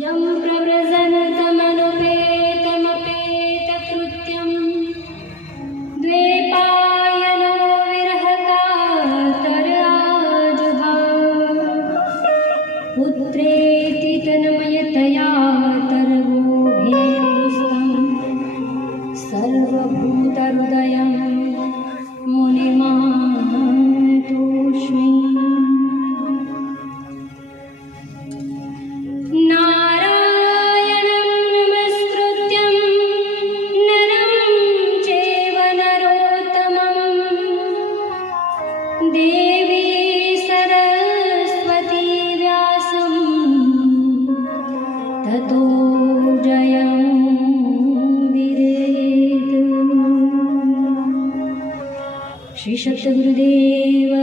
यं प्रव्रजन्तमनुपेतमपेतकृत्यं द्वैपायनो विरहकातराजुहाव पुत्रेति तन्मयतया तर्वोभिरुस्तं देवी सरस्वती व्यासं ततो जयं विरेत् श्री सतगुरुदेव